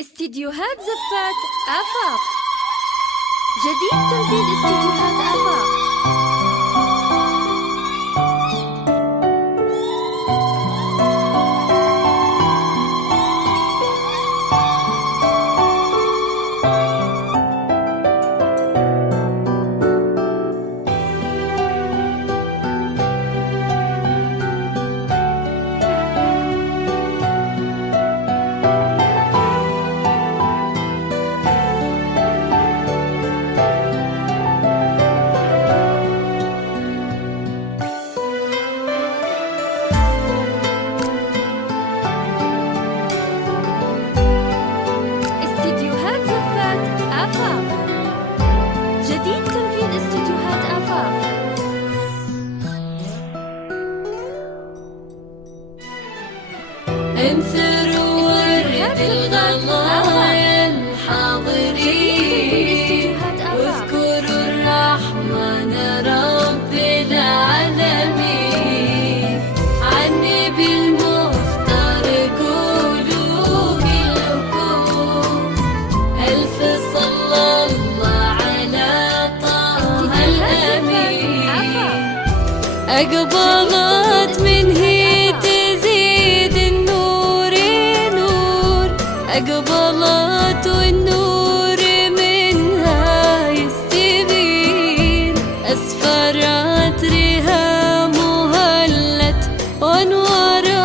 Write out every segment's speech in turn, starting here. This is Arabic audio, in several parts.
استديوهات زفات آفاق. جديد تنفيذ استديوهات آفاق. استديوهات زفات آفاق. جديد تنفيذ استديوهات آفاق. انثروا ورد الغلايا الحاضرين واذكروا الرحمن رب العالمين. عني بالمختار قولوا كلكم ألف صلى الله على طه الأمين. أقبلت من هي تزيد النور نور، أقبلت والنور منها يستبين. أسفرت ريها مهلت وانورت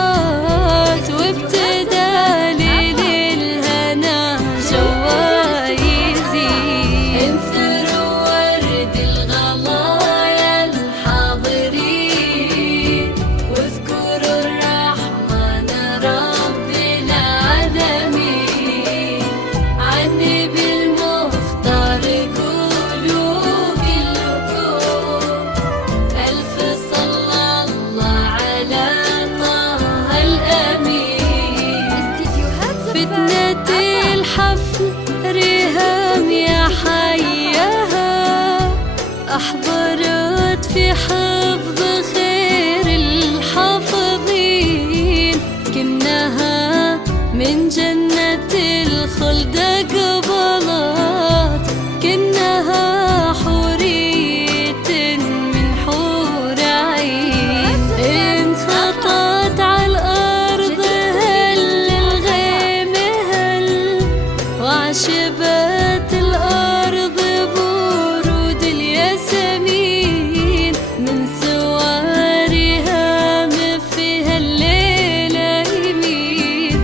وابتدى للهنا جوايزين. انثروا ورد الغلايا الحاضرين واذكروا الرحمن رب العالمين. عني بالمختار قولوا كلكم ألف صلى الله على طه الأمين. فتنة الحفل ريهام يا حيها أحضرت في حفظ خير الحافظين. كنها من جنة الخلد قبلت، كنها حورية من حور عين. إن خطت على الأرض هل الغيم هل، وعشبت الأرض برود الياسمين. من سوارها مفيها الليلة يمين،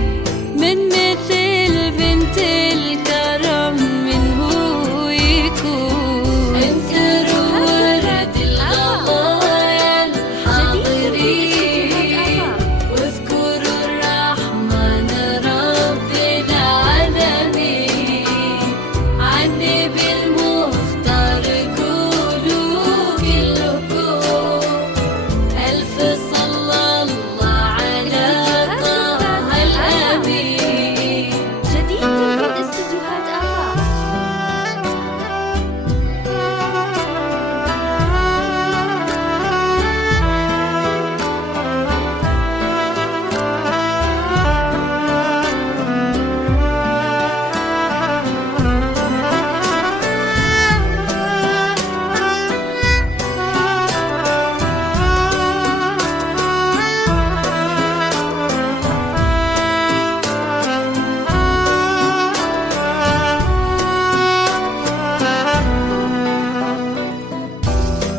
من مثل بنت الكرم من هو يكون. انثروا ورد الغلايا الحاضرين واذكروا الرحمن رب العالمين. عني بالمختار قولوا كلكم ألف صلى الله على طه الأمين. جديد تنفيذ استديوهات آفاق.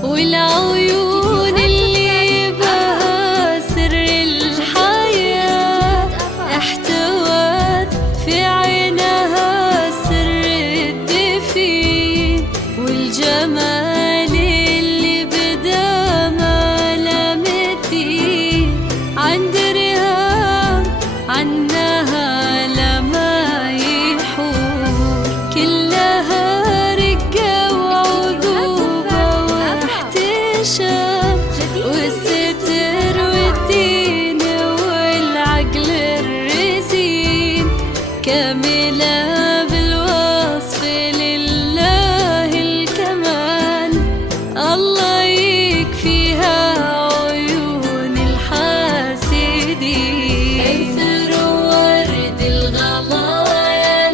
والعيون اللي بها سر الحياة احتوت في عينها سر الدفين. والجمال اللي بدا ما لا مثيل عند ريهام عنها لما يحور. كلها رقة وعذوبة واحتشام، والستر والدين والعقل الرزين. كاملة بالوصف لله الكمال، الله يكفيها عيون الحاسدين. انثروا ورد الغلايا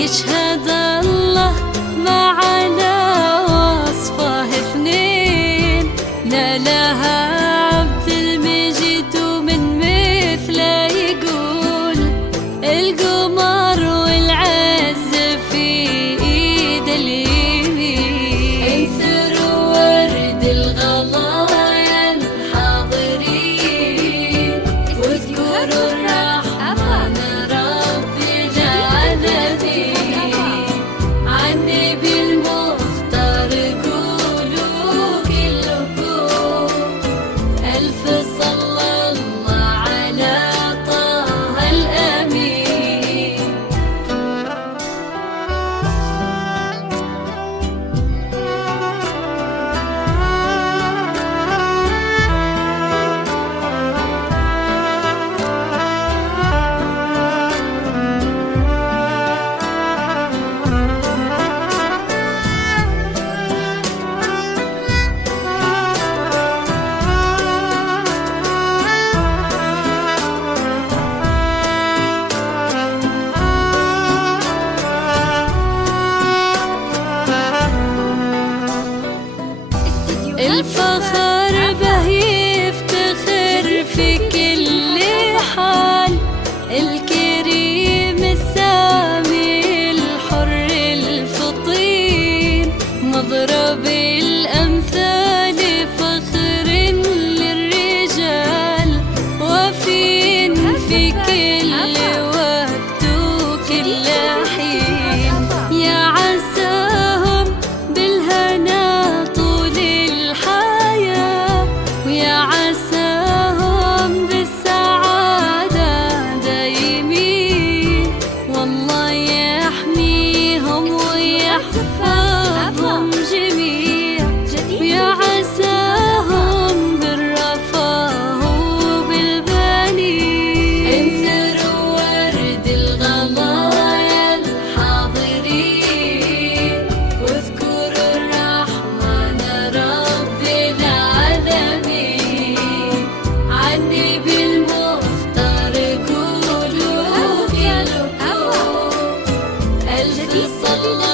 يشهد الله معنا وصفه اثنين، لا لها عبد المجيد ومن مثله يقول القمر والعز في ايد اليمين. انثر ورد الغلايا الحاضرين واذكروا الرحمن ربي العالمين. عني بالمختار قولوا كلكم ألف صلى الله على طه الأمين. الفخر به يفتخر في كل حال، الكريم السامي الحر الفطين، مضرب الأمثال فخر للرجال، وفين في كل وقت وكل حين. يا عساهم بالهنا طول الحياة، ويا عساهم بالسعادة دايمين، والله يحميهم ويحفظهم جميع، ويا عساهم بالرفاه وبالبنين. انثروا ورد الغلايا الحاضرين واذكروا الرحمن ربي العالمين. عني بالمختار قولوا كلكم ألف صلى